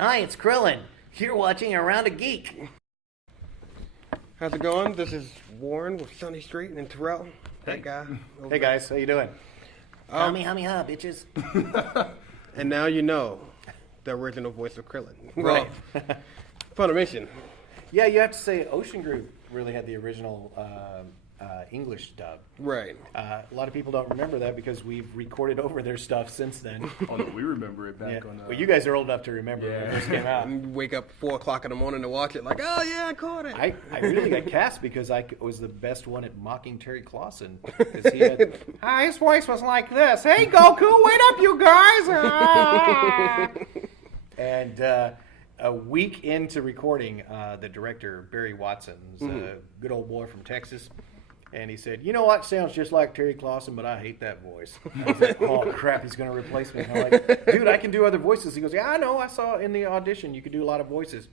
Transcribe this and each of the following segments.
Hi, it's Krillin. You're watching Around a Geek. How's it going? This is Warren with Sonny Strait and Terrell. That guy. Hey guys, how you doing? Hummy, ha, bitches. And now you know the original voice of Krillin. Right. Funimation. Yeah, you have to say Ocean Group really had the original English dub. Right. A lot of people don't remember that because we've recorded over their stuff since then. Oh no, we remember it back on. Well, you guys are old enough to remember when it first came out. You wake up 4 o'clock in the morning to watch it like, oh yeah, I caught it. I really got cast because I was the best one at mocking Terry Clausen. Because he had, his voice was like this. Hey, Goku, wait up, you guys! Ah! And a week into recording, the director, Barry Watson's a good old boy from Texas, and he said, you know what, sounds just like Terry Clausen, but I hate that voice. I was like, oh crap, he's going to replace me. And I'm like, dude, I can do other voices. He goes, yeah, I know, I saw in the audition you could do a lot of voices.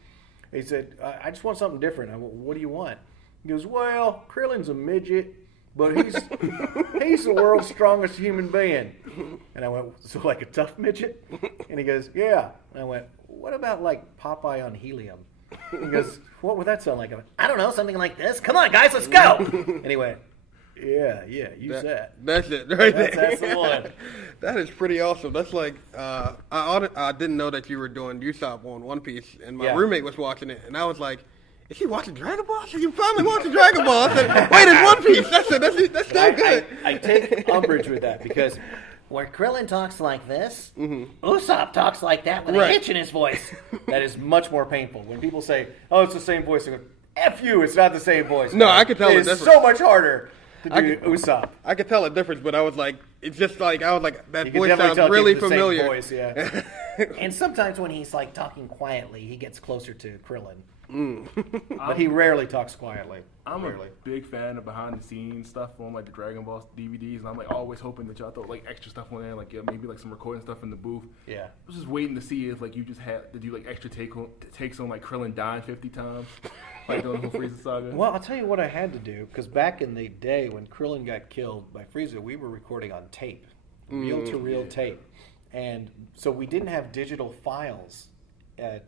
He said, I just want something different. I went, what do you want? He goes, well, Krillin's a midget, but he's the world's strongest human being. And I went, so like a tough midget? And he goes, yeah. And I went, what about like Popeye on helium? He goes, what would that sound like? I went, I don't know, something like this. Come on, guys, let's go. And he went, yeah, use that. That's it, right there. That's the one. That is pretty awesome. That's like, I didn't know that you were doing Usopp on One Piece, and my roommate was watching it, and I was like, is he watching Dragon Ball? So you finally watching Dragon Ball? I said, wait, it's One Piece. That's so good. I take umbrage with that because where Krillin talks like this, Usopp talks like that with a hitch in his voice. That is much more painful. When people say, oh, it's the same voice, I go, F you, it's not the same voice. No, I could tell it's difference. so much harder to do Usopp. I could tell a difference, but I was like, it's just like, I was like, that You can voice definitely sounds tell really it's the familiar. same voice, yeah. And sometimes when he's like talking quietly, he gets closer to Krillin. But he rarely talks quietly. I'm rarely. a big fan of behind the scenes stuff on like the Dragon Ball DVDs, and I'm like always hoping that y'all throw like extra stuff on there, like maybe like some recording stuff in the booth. Yeah. I was just waiting to see if like you just did you like extra takes on like Krillin dying 50 times, like doing the whole Frieza saga. Well, I'll tell you what I had to do, because back in the day when Krillin got killed by Frieza, we were recording on tape, reel-to-reel tape. And so we didn't have digital files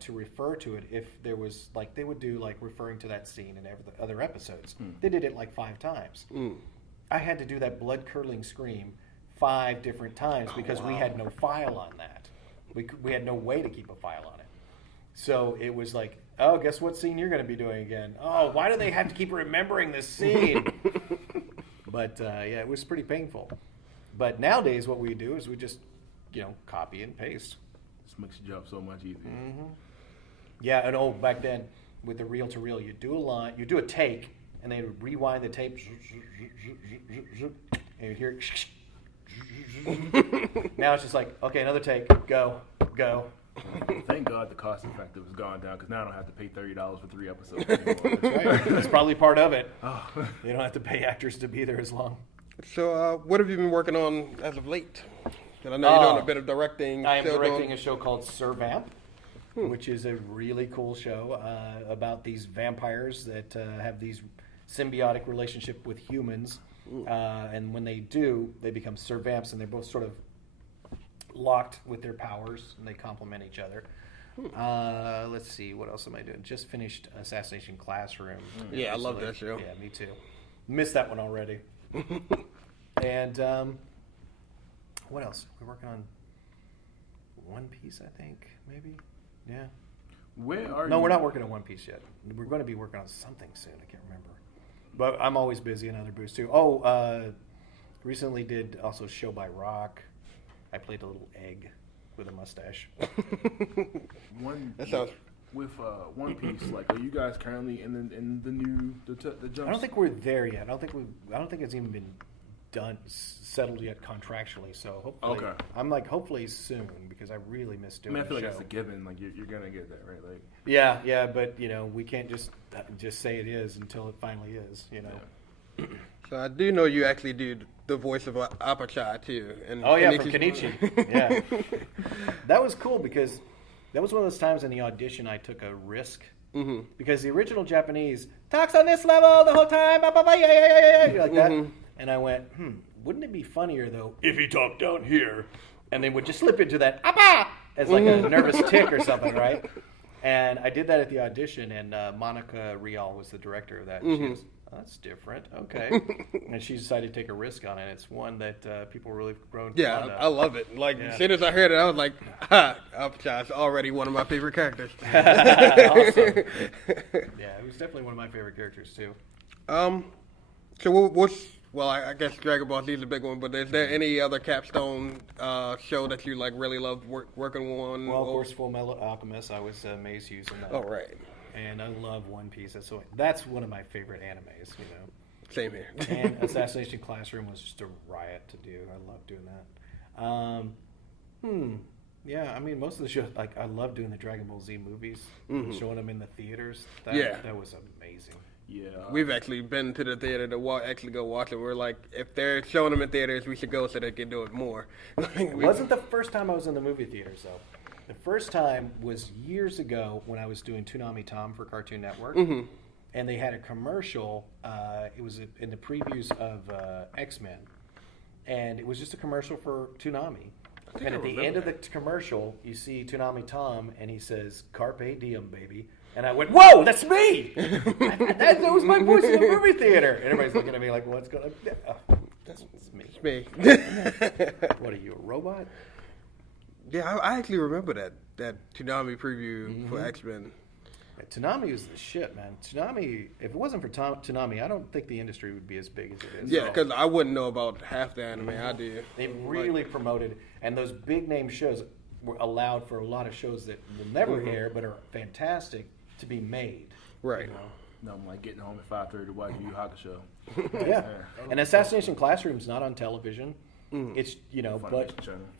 to refer to it if there was, like, they would do, like, referring to that scene in other episodes. They did it, like, 5 times. I had to do that blood-curdling scream 5 different times because we had no file on that. We had no way to keep a file on it. So it was like, oh, guess what scene you're going to be doing again? Oh, why do they have to keep remembering this scene? But, yeah, it was pretty painful. But nowadays what we do is we just, copy and paste. This makes your job so much easier. Yeah, and back then with the reel-to-reel, you do a line, you do a take, and they would rewind the tape, and you'd hear now it's just like, okay, another take, go. Thank God the cost effective has gone down, because now I don't have to pay $30 for 3 episodes anymore. That's right. That's probably part of it. You don't have to pay actors to be there as long. So what have you been working on as of late? And I know you're doing a bit of directing. I am directing a show called Sir Vamp, which is a really cool show about these vampires that have these symbiotic relationship with humans. And when they do, they become Sir Vamps, and they're both sort of locked with their powers, and they complement each other. Let's see, what else am I doing? Just finished Assassination Classroom. Yeah, I love that show. Yeah, me too. Missed that one already. And what else? We're working on One Piece, I think, maybe. Yeah. Where are you? No, we're not working on One Piece yet. We're going to be working on something soon. I can't remember. But I'm always busy in other booths too. Recently did also Show by Rock. I played a little egg with a mustache. With One Piece, like, are you guys currently in the new jumps? I don't think we're there yet. I don't think it's even been settled yet contractually. So hopefully, I'm like hopefully soon, because I really miss doing. I feel like show. that's a given. Like you're gonna get that, right? Like yeah, but we can't just say it is until it finally is. Yeah. So I do know you actually do the voice of Apachai too. And from Kenichi. Yeah, that was cool because that was one of those times in the audition I took a risk. Because the original Japanese talks on this level the whole time, like that. And I went, wouldn't it be funnier though if he talked down here, and they would just slip into that, Appa! as like a nervous tick or something, right? And I did that at the audition, and Monica Rial was the director of that. And she goes, oh, that's different. Okay. And she decided to take a risk on it. It's one that people really grown fond of. I love it. Like, as soon as I heard it, I was like, it's already one of my favorite characters. Awesome. Yeah, it was definitely one of my favorite characters, too. So well, I guess Dragon Ball Z is a big one, but is there any other capstone show that you like really love working on? Well, of course, Full Metal Alchemist. I was Maze Hughes in that. Oh, right. And I love One Piece. That's one of my favorite animes, you know. Same here. And Assassination Classroom was just a riot to do. I love doing that. Yeah, I mean, most of the shows, like, I love doing the Dragon Ball Z movies, showing them in the theaters. That was amazing. Yeah. We've actually been to the theater to actually go watch it. We're like, if they're showing them in theaters, we should go so they can do it more. It wasn't the first time I was in the movie theaters, though. The first time was years ago when I was doing Toonami Tom for Cartoon Network. And they had a commercial. It was in the previews of X-Men. And it was just a commercial for Toonami. And at the end of the commercial, you see Toonami Tom, and he says, Carpe Diem, baby. And I went, whoa, that's me! that was my voice in the movie theater. And everybody's looking at me like, what's going on? That's me. It's me. What are you, a robot? Yeah, I actually remember that Toonami preview for X-Men. Toonami was the shit, man. Toonami, if it wasn't for Toonami, I don't think the industry would be as big as it is. Yeah, because I wouldn't know about half the anime I did. They really promoted, and those big name shows were allowed for a lot of shows that will never air but are fantastic to be made. Right. You know? No, I'm like getting home at 5:30 to watch Yu Yu Hakusho. Yeah. And Assassination Classroom's not on television. It's,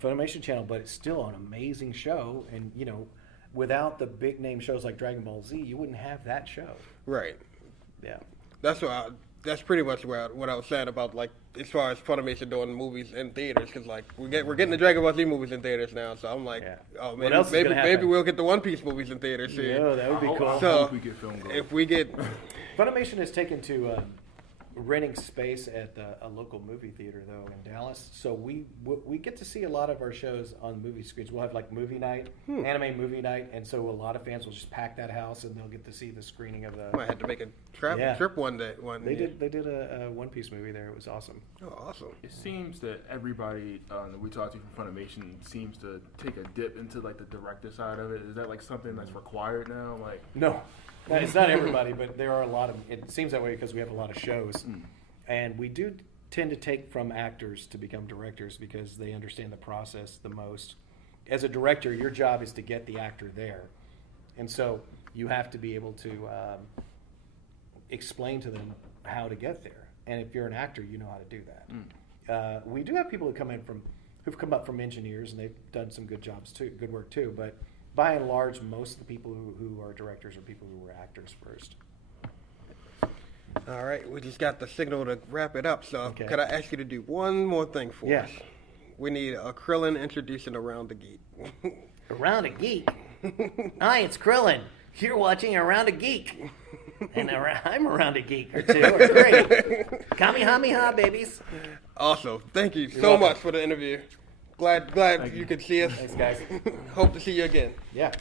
Funimation Channel, but it's still an amazing show. And, without the big name shows like Dragon Ball Z, you wouldn't have that show. Right. Yeah. That's pretty much what I was saying about, like, as far as Funimation doing movies in theaters, because, like, we're getting the Dragon Ball Z movies in theaters now, so I'm like, oh, maybe we'll get the One Piece movies in theaters soon. Yeah, that would be cool. I hope we get film going. If we get... Funimation has taken to renting space at a local movie theater, though, in Dallas. So we get to see a lot of our shows on movie screens. We'll have, like, movie night, anime movie night, and so a lot of fans will just pack that house, and they'll get to see the screening of the... Might have to make a trip one day. They did a One Piece movie there. It was awesome. Oh, awesome. It seems that everybody that we talk to from Funimation seems to take a dip into, like, the director side of it. Is that, like, something that's required now? Like, No, it's not everybody, but there are a lot of... It seems that way because we have a lot of shows. And we do tend to take from actors to become directors because they understand the process the most. As a director, your job is to get the actor there. And so you have to be able to explain to them how to get there. And if you're an actor, you know how to do that. We do have people who've come up from engineers, and they've done some good jobs too, good work too. But by and large, most of the people who are directors are people who were actors first. All right, we just got the signal to wrap it up, so could I ask you to do one more thing for us? We need a Krillin introduction Around the Geek. Around a Geek? Hi, it's Krillin. You're watching Around a Geek. And I'm around a geek or two or three. Kamehameha, babies. Awesome. Thank you so much for the interview. Glad you could see us. Thanks, guys. Hope to see you again. Yeah.